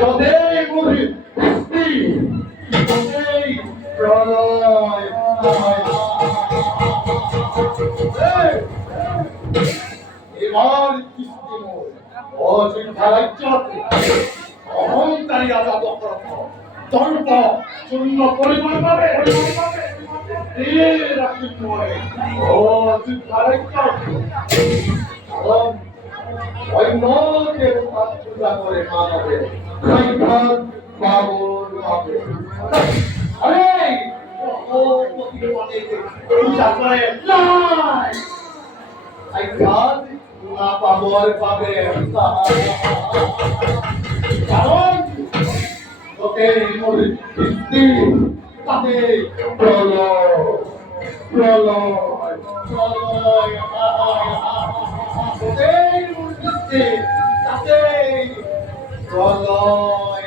তোদের মুড়ি তোদের প্রলয় এবার কিস্তিময় অযোধ্যা রাজ্য অহংকারী রাজা দশরথ দর্প শূন্য পরিমাণ পাবে অযোধ্যা রাজ্য অন্যদের পূজা করে মানবে পাগল হবে আরে ও পূজা করে নাই আইকাল না পাবর পাবে কারণ তোকে মৃত্যু তাতে প্রলয় প্রলয় প্রলয় তোকে মৃত্যু তাতে প্রলয়